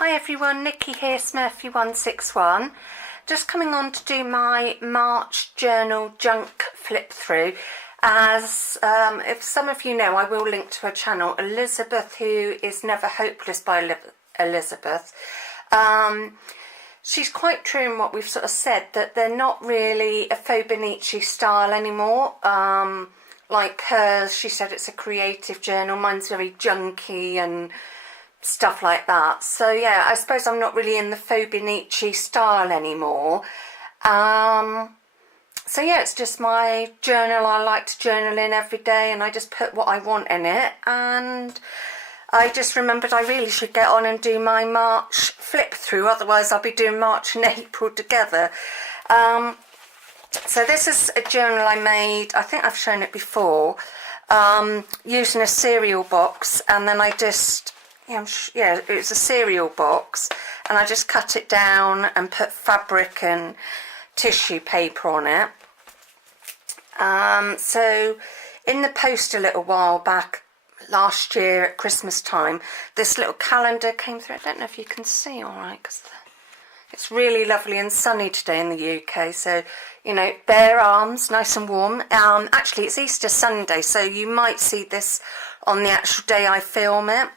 Hi everyone, Nikki here, Smurfy161. Just coming on to do my March journal junk flip through. As if some of you know, I will link to her channel, Elizabeth, who is Never Hopeless by Elizabeth. She's quite true in what we've sort of said, that they're not really a Faux style anymore. Like hers, she said it's a creative journal. Mine's very junky and stuff like that. So yeah, I suppose I'm not really in the Faux style anymore. So yeah, it's just my journal. I like to journal in every day, and I just put what I want in it. And I just remembered I really should get on and do my March flip through, otherwise I'll be doing March and April together. So this is a journal I made, I think I've shown it before, using a cereal box, and then I just, yeah, it was a cereal box, and I just cut it down and put fabric and tissue paper on it. So in the post a little while back, last year at Christmas time, this little calendar came through. I don't know if you can see all right, because it's really lovely and sunny today in the UK, so you know, bare arms, nice and warm. Actually it's Easter Sunday, so you might see this on the actual day I film it.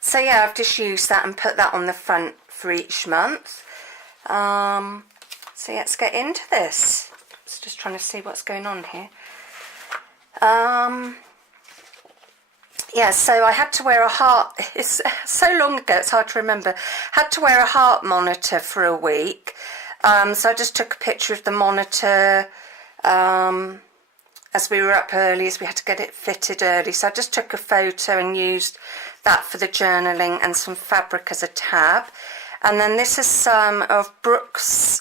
So yeah, I've just used that and put that on the front for each month. So let's get into this. Just trying to see what's going on here. Yeah, so I had to wear a heart, it's so long ago it's hard to remember, had to wear a heart monitor for a week. So I just took a picture of the monitor as we were up early, as we had to get it fitted early. So I just took a photo and used that for the journaling and some fabric as a tab. And then this is some of Brooke's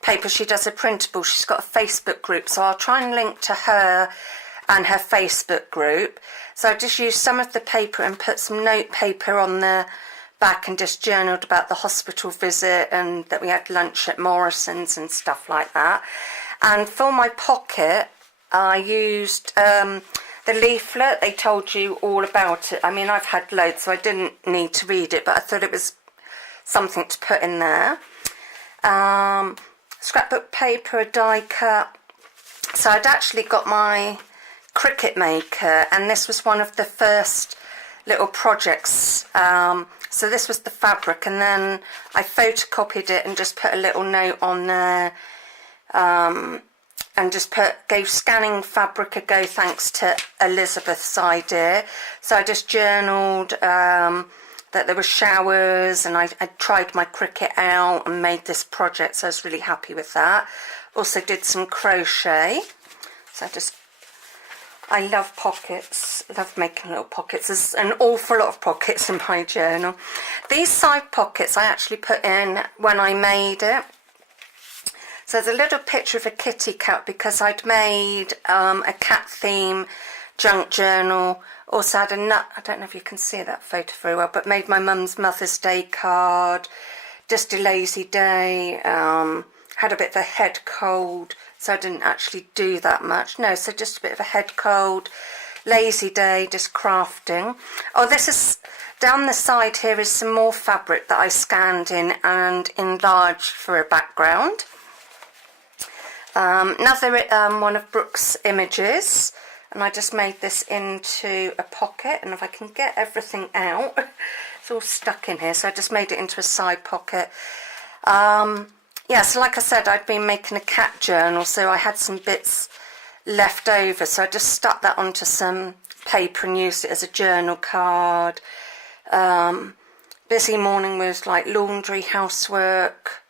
paper. She does a printable, she's got a Facebook group, so I'll try and link to her and her Facebook group. So I just used some of the paper and put some note paper on the back and just journaled about the hospital visit and that we had lunch at Morrison's and stuff like that. And for my pocket, I used the leaflet. They told you all about it. I mean, I've had loads, so I didn't need to read it, but I thought it was something to put in there. Scrapbook paper, a die cut. So I'd actually got my Cricut maker, and this was one of the first little projects. So this was the fabric, and then I photocopied it and just put a little note on there, and just gave scanning fabric a go, thanks to Elizabeth's idea. So I just journaled that there were showers, and I tried my Cricut out and made this project, so I was really happy with that. Also did some crochet. So I love pockets, love making little pockets. There's an awful lot of pockets in my journal. These side pockets I actually put in when I made it. So there's a little picture of a kitty cat, because I'd made a cat theme junk journal. Also had I don't know if you can see that photo very well, but made my mum's Mother's Day card, just a lazy day, had a bit of a head cold, so I didn't actually do that much. No, so just a bit of a head cold, lazy day, just crafting. Oh, this is, down the side here is some more fabric that I scanned in and enlarged for a background. Another one of Brooke's images, and I just made this into a pocket, and if I can get everything out, it's all stuck in here, so I just made it into a side pocket. Yeah, so like I said, I'd been making a cat journal, so I had some bits left over, so I just stuck that onto some paper and used it as a journal card. Busy morning with like laundry, housework,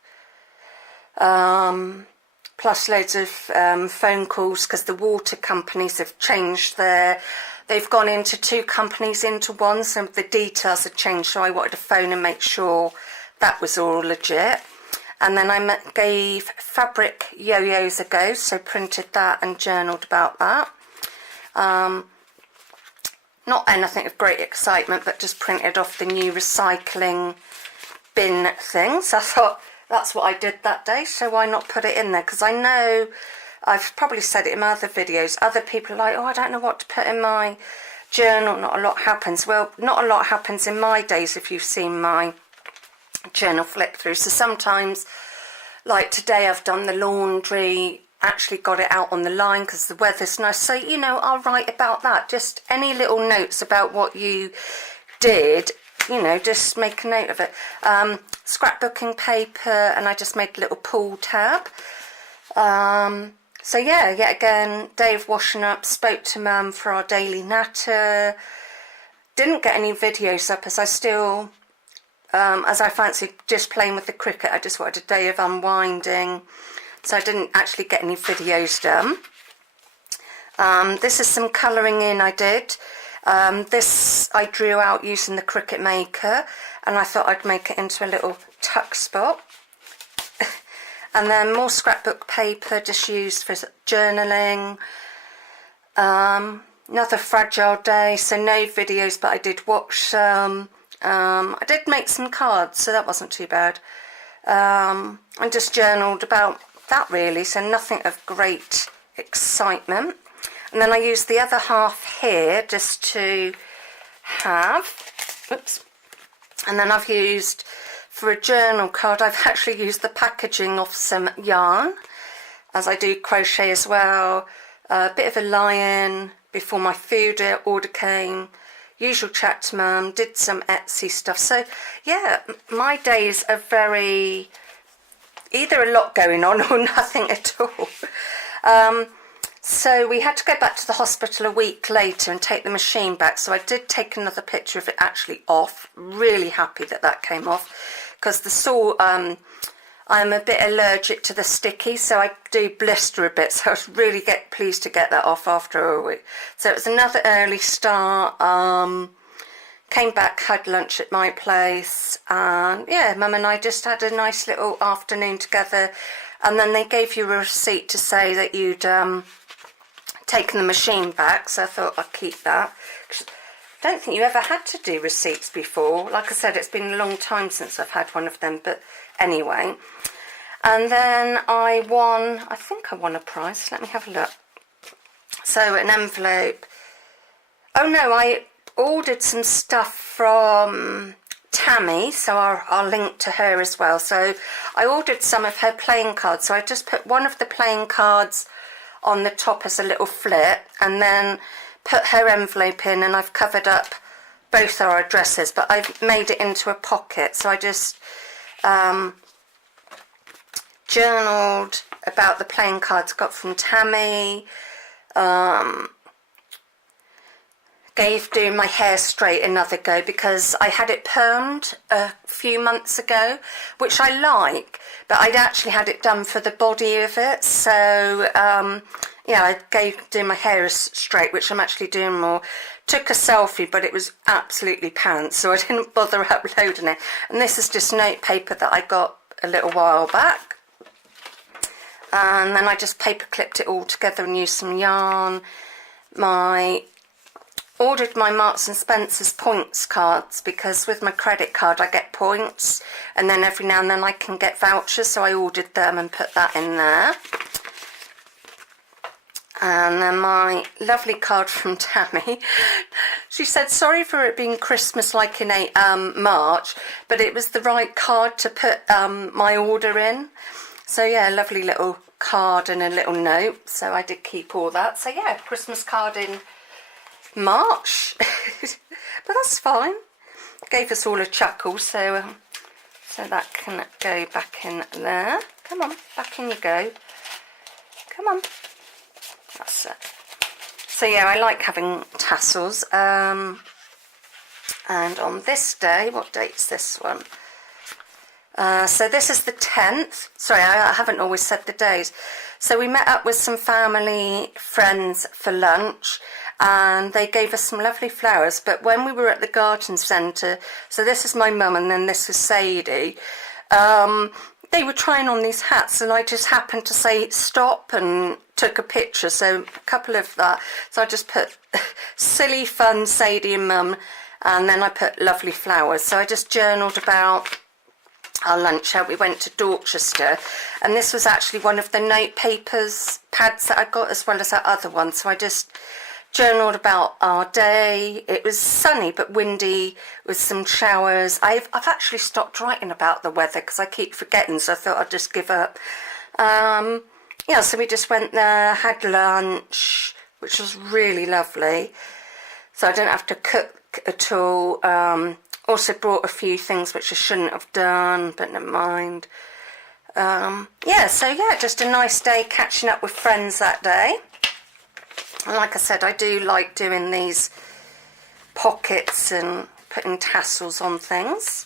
plus loads of phone calls, because the water companies have changed they've gone into two companies into one, so the details have changed, so I wanted to phone and make sure that was all legit. And then I gave fabric yo-yos a go, so printed that and journaled about that. Not anything of great excitement, but just printed off the new recycling bin thing. So I thought that's what I did that day, so why not put it in there? Because I know, I've probably said it in my other videos, other people are like, oh, I don't know what to put in my journal, not a lot happens. Well, not a lot happens in my days if you've seen my journal flick through. So sometimes, like today, I've done the laundry, actually got it out on the line because the weather's nice. So, you know, I'll write about that. Just any little notes about what you did, you know, just make a note of it. Scrapbooking paper, and I just made a little pool tab. So yeah, yet again, day of washing up, spoke to Mum for our daily natter. Didn't get any videos up as I still, as I fancied just playing with the cricket. I just wanted a day of unwinding. So I didn't actually get any videos done. This is some colouring in I did. This I drew out using the Cricut Maker, and I thought I'd make it into a little tuck spot. And then more scrapbook paper just used for journaling. Another fragile day, so no videos, but I did watch some. I did make some cards, so that wasn't too bad. I just journaled about that really, so nothing of great excitement. And then I used the other half here just to have, oops, and then I've used, for a journal card, I've actually used the packaging of some yarn, as I do crochet as well. A bit of a lie-in before my food order came, usual chat to Mum, did some Etsy stuff. So yeah, my days are very, either a lot going on or nothing at all. So we had to go back to the hospital a week later and take the machine back. So I did take another picture of it actually off. Really happy that that came off, because the sore, I'm a bit allergic to the sticky, so I do blister a bit. So I was really pleased to get that off after a week. So it was another early start. Came back, had lunch at my place, and yeah, Mum and I just had a nice little afternoon together. And then they gave you a receipt to say that you'd taken the machine back, so I thought I'd keep that. I don't think you ever had to do receipts before. Like I said, it's been a long time since I've had one of them, but anyway. And then I won, I think I won a prize. Let me have a look. So an envelope. Oh no, I ordered some stuff from Tammy, so I'll link to her as well. So I ordered some of her playing cards, so I just put one of the playing cards on the top as a little flip, and then put her envelope in, and I've covered up both our addresses, but I've made it into a pocket. So I just journaled about the playing cards got from Tammy. Gave doing my hair straight another go, because I had it permed a few months ago, which I like, but I'd actually had it done for the body of it. So yeah, I gave doing my hair straight, which I'm actually doing more. Took a selfie, but it was absolutely pants, so I didn't bother uploading it. And this is just notepaper that I got a little while back. And then I just paper clipped it all together and used some yarn. Ordered my Marks and Spencer's points cards, because with my credit card I get points, and then every now and then I can get vouchers, so I ordered them and put that in there. And then my lovely card from Tammy. She said, sorry for it being Christmas like in March, but it was the right card to put my order in. So yeah, lovely little card and a little note, so I did keep all that. So yeah, Christmas card in March, but that's fine. Gave us all a chuckle, so that can go back in there. Come on, back in you go. Come on. That's it. So yeah, I like having tassels. And on this day, what date's this one? So this is the 10th. Sorry, I haven't always said the days. So we met up with some family friends for lunch, and they gave us some lovely flowers. But when we were at the garden centre, so this is my mum and then this is Sadie, they were trying on these hats, and I just happened to say stop and took a picture. So a couple of that. So I just put silly fun Sadie and Mum, and then I put lovely flowers. So I just journaled about our lunch out. We went to Dorchester, and this was actually one of the note pads that I got, as well as that other one. So I just journaled about our day. It was sunny but windy with some showers. I've actually stopped writing about the weather because I keep forgetting, so I thought I'd just give up. Yeah, so we just went there, had lunch, which was really lovely. So I didn't have to cook at all. Also brought a few things which I shouldn't have done, but never mind. Yeah, so yeah, just a nice day catching up with friends that day. And like I said, I do like doing these pockets and putting tassels on things.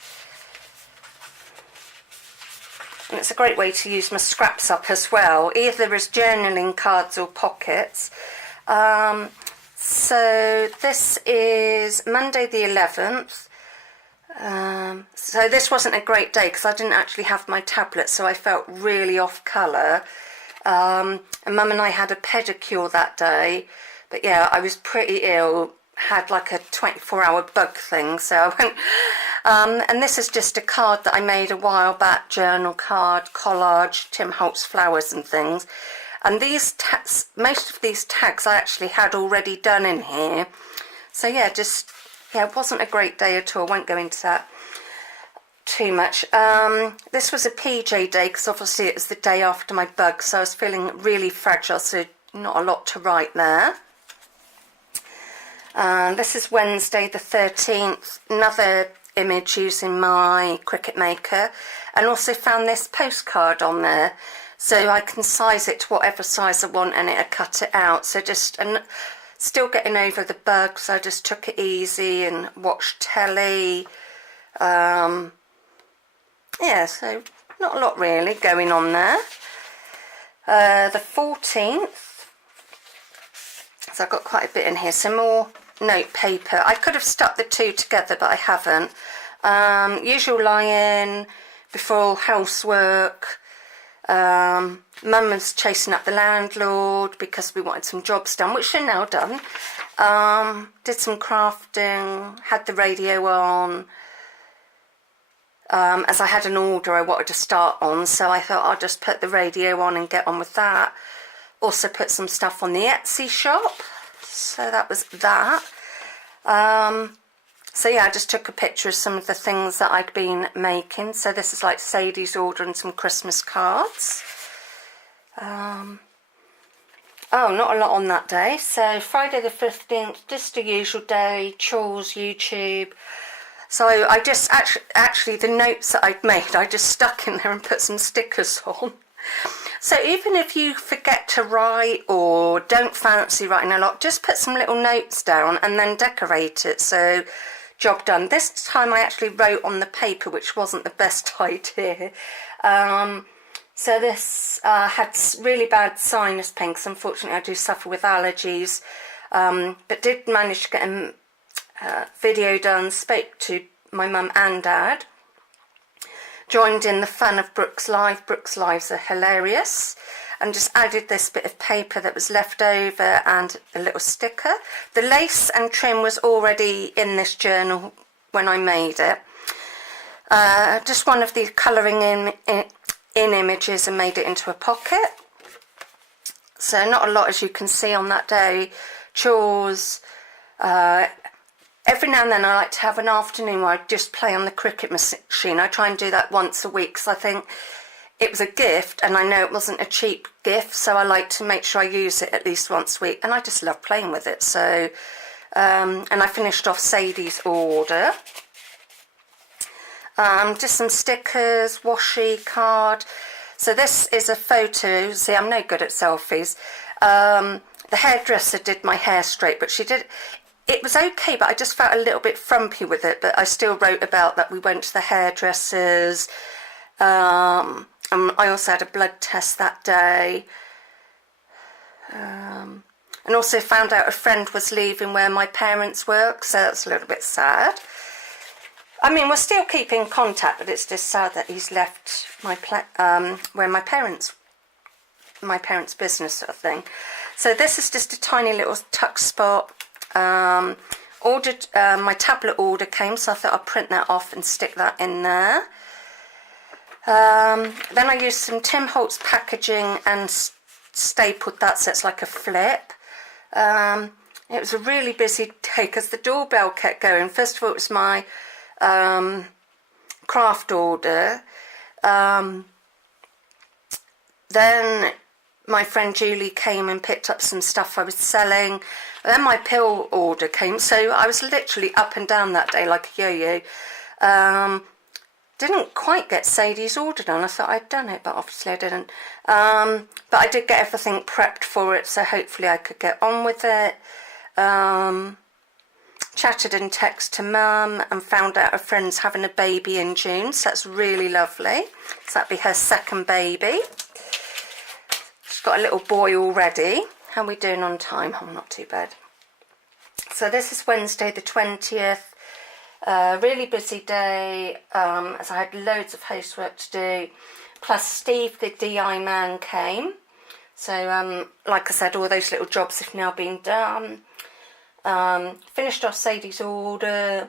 And it's a great way to use my scraps up as well, either as journaling cards or pockets. So this is Monday the 11th. So this wasn't a great day because I didn't actually have my tablet, so I felt really off colour. And Mum and I had a pedicure that day, but yeah, I was pretty ill, had like a 24-hour bug thing, so I went. And this is just a card that I made a while back, journal card, collage, Tim Holtz flowers and things. And these tags, most of these tags I actually had already done in here. So yeah, it wasn't a great day at all. I won't go into that too much. This was a PJ day because obviously it was the day after my bug, so I was feeling really fragile, so not a lot to write there. This is Wednesday the 13th, another image using my Cricut Maker, and also found this postcard on there, so I can size it to whatever size I want and it'll cut it out. So and still getting over the bug, so I just took it easy and watched telly. Yeah, so not a lot really going on there. The 14th, so I've got quite a bit in here, some more note paper. I could have stuck the two together, but I haven't. Usual lie-in, before housework. Mum was chasing up the landlord because we wanted some jobs done, which are now done. Did some crafting, had the radio on. As I had an order I wanted to start on, so I thought I'll just put the radio on and get on with that. Also put some stuff on the Etsy shop, so that was that. So yeah, I just took a picture of some of the things that I'd been making. So this is like Sadie's order and some Christmas cards. Oh, not a lot on that day. So Friday the 15th, just a usual day, chores, YouTube. So I just, actually the notes that I'd made, I just stuck in there and put some stickers on. So even if you forget to write or don't fancy writing a lot, just put some little notes down and then decorate it. So job done. This time I actually wrote on the paper, which wasn't the best idea. So this had really bad sinus pain, because unfortunately I do suffer with allergies, but did manage to get a video done, spoke to my mum and dad, joined in the fun of Brooke's Live. Brooke's Lives are hilarious, and just added this bit of paper that was left over and a little sticker. The lace and trim was already in this journal when I made it. Just one of the colouring in images and made it into a pocket. So not a lot, as you can see, on that day. Chores. Every now and then I like to have an afternoon where I just play on the Cricut machine. I try and do that once a week because I think it was a gift and I know it wasn't a cheap gift, so I like to make sure I use it at least once a week, and I just love playing with it. So and I finished off Sadie's order. Just some stickers, washi card. So this is a photo. See, I'm no good at selfies. The hairdresser did my hair straight, but she did. It was okay, but I just felt a little bit frumpy with it. But I still wrote about that we went to the hairdressers. And I also had a blood test that day. And also found out a friend was leaving where my parents work, so that's a little bit sad. I mean, we're still keeping contact, but it's just sad that he's left where my parents' business, sort of thing. So this is just a tiny little tuck spot. Ordered my tablet order came, so I thought I'd print that off and stick that in there. Then I used some Tim Holtz packaging and stapled that so it's like a flip. It was a really busy day because the doorbell kept going. First of all, it was my craft order. Then my friend Julie came and picked up some stuff I was selling. Then my pill order came. So I was literally up and down that day like a yo-yo. Didn't quite get Sadie's order done. I thought I'd done it, but obviously I didn't. But I did get everything prepped for it, so hopefully I could get on with it. Chatted and texted to Mum and found out her friend's having a baby in June, so that's really lovely. So that'll be her second baby. She's got a little boy already. How are we doing on time? Oh, not too bad. So this is Wednesday the 20th. Really busy day, as I had loads of housework to do. Plus Steve, the DI man, came. So, like I said, all those little jobs have now been done. Finished off Sadie's order.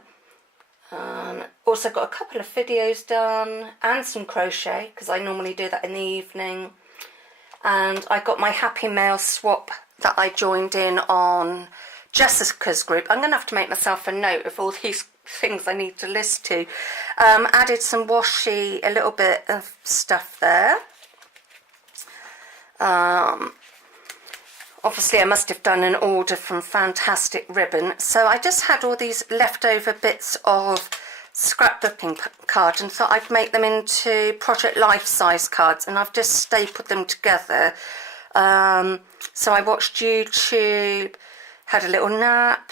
Also got a couple of videos done and some crochet, because I normally do that in the evening. And I got my Happy Mail swap that I joined in on Jessica's group. I'm going to have to make myself a note of all these things I need to list to. Added some washi, a little bit of stuff there. Obviously I must have done an order from Fantastic Ribbon, so I just had all these leftover bits of scrapbooking cards and thought I'd make them into Project Life size cards, and I've just stapled them together. So I watched YouTube, had a little nap,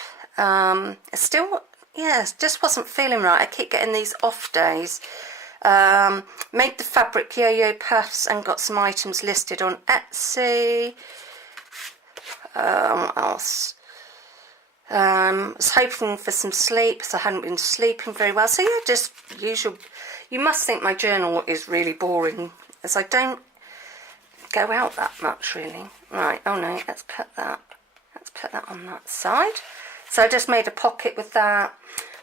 still, yeah, just wasn't feeling right. I keep getting these off days. Made the fabric yo-yo puffs and got some items listed on Etsy. What else? Was hoping for some sleep because I hadn't been sleeping very well. So yeah, just usual. You must think my journal is really boring, as I don't go out that much really. Right, oh no, let's put that on that side. So I just made a pocket with that.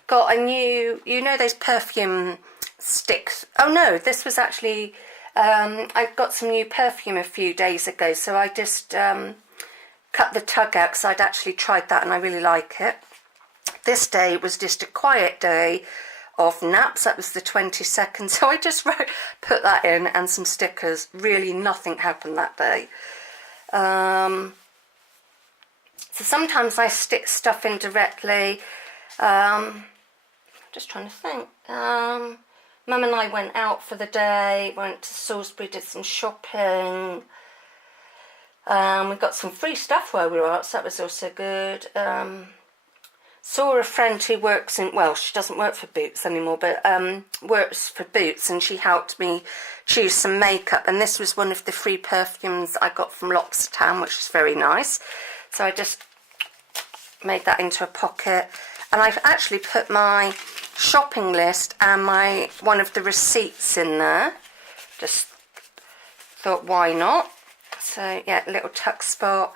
Got a new, you know those perfume sticks. Oh no, this was actually, I got some new perfume a few days ago, so I just cut the tug out because I'd actually tried that and I really like it. This day was just a quiet day of naps. That was the 22nd, so I just put that in and some stickers. Really nothing happened that day. So sometimes I stick stuff in directly. Just trying to think. Mum and I went out for the day, went to Salisbury, did some shopping. We got some free stuff while we were out, so that was also good. Saw a friend who works in, well, she doesn't work for Boots anymore, but works for Boots, and she helped me choose some makeup, and this was one of the free perfumes I got from Loxatown, which is very nice. So I just made that into a pocket, and I've actually put my shopping list and one of the receipts in there. Just thought, why not? So yeah, a little tuck spot.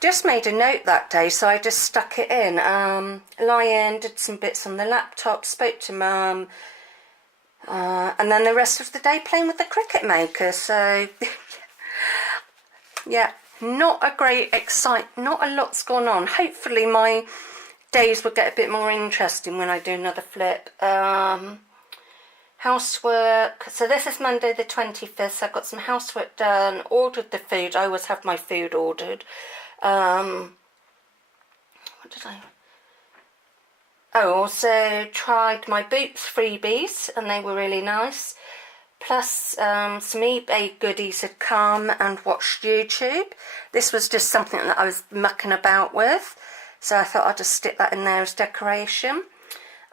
Just made a note that day, so I just stuck it in. Lie in, did some bits on the laptop, spoke to Mum, and then the rest of the day playing with the Cricut Maker. So yeah, not a lot's gone on. Hopefully my days will get a bit more interesting when I do another flip. Housework. So this is Monday the 25th. So I got some housework done, ordered the food. I always have my food ordered. What did I... Oh, also tried my Boots freebies, and they were really nice. Plus some eBay goodies had come, and watched YouTube. This was just something that I was mucking about with, so I thought I'd just stick that in there as decoration.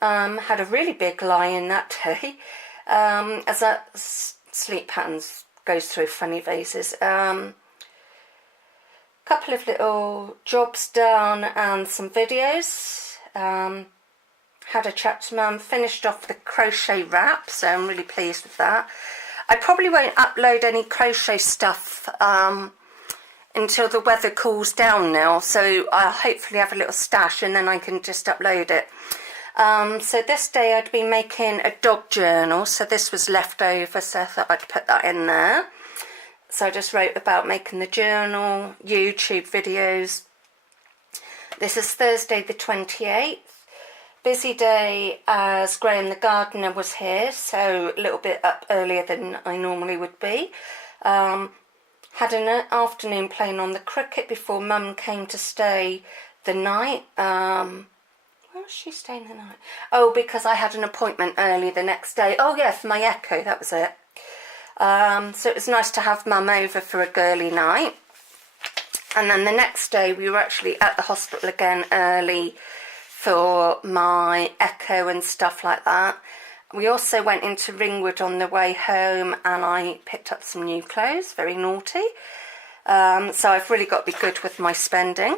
Had a really big lie-in that day, as that sleep patterns goes through funny phases. Couple of little jobs done and some videos. Had a chat to Mum, finished off the crochet wrap, so I'm really pleased with that. I probably won't upload any crochet stuff until the weather cools down now, so I'll hopefully have a little stash and then I can just upload it. So this day I'd been making a dog journal, so this was left over, so I thought I'd put that in there. So I just wrote about making the journal, YouTube videos. This is Thursday the 28th. Busy day as Graham the gardener was here, so a little bit up earlier than I normally would be. Had an afternoon playing on the cricket before Mum came to stay the night. Where was she staying the night? Oh, because I had an appointment early the next day. Oh yeah, for my echo, that was it. So it was nice to have Mum over for a girly night. And then the next day we were actually at the hospital again early for my echo and stuff like that. We also went into Ringwood on the way home and I picked up some new clothes, very naughty. So I've really got to be good with my spending.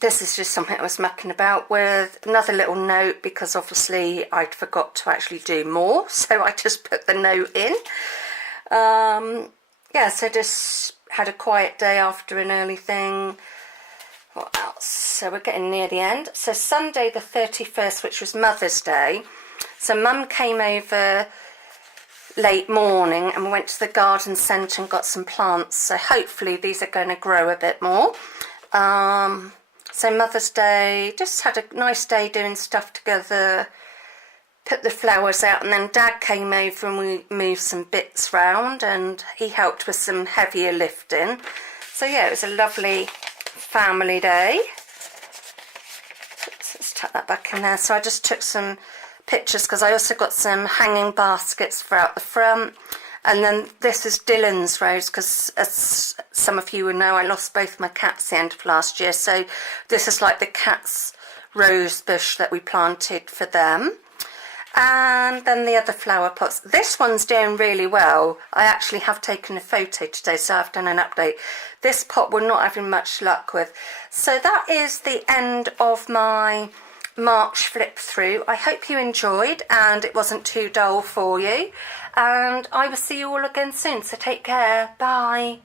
This is just something I was mucking about with. Another little note, because obviously I'd forgot to actually do more, so I just put the note in. Yeah, so just had a quiet day after an early thing. What else? So we're getting near the end. So Sunday the 31st, which was Mother's Day. So Mum came over late morning and we went to the garden centre and got some plants. So hopefully these are going to grow a bit more. So Mother's Day, just had a nice day doing stuff together, put the flowers out, and then Dad came over and we moved some bits round and he helped with some heavier lifting. So yeah, it was a lovely family day. Let's tuck that back in there. So I just took some pictures because I also got some hanging baskets for out the front. And then this is Dylan's rose because, as some of you will know, I lost both my cats the end of last year. So this is like the cat's rose bush that we planted for them. And then the other flower pots. This one's doing really well. I actually have taken a photo today, so I've done an update. This pot we're not having much luck with. So that is the end of my March flip through. I hope you enjoyed and it wasn't too dull for you. And I will see you all again soon. So take care. Bye.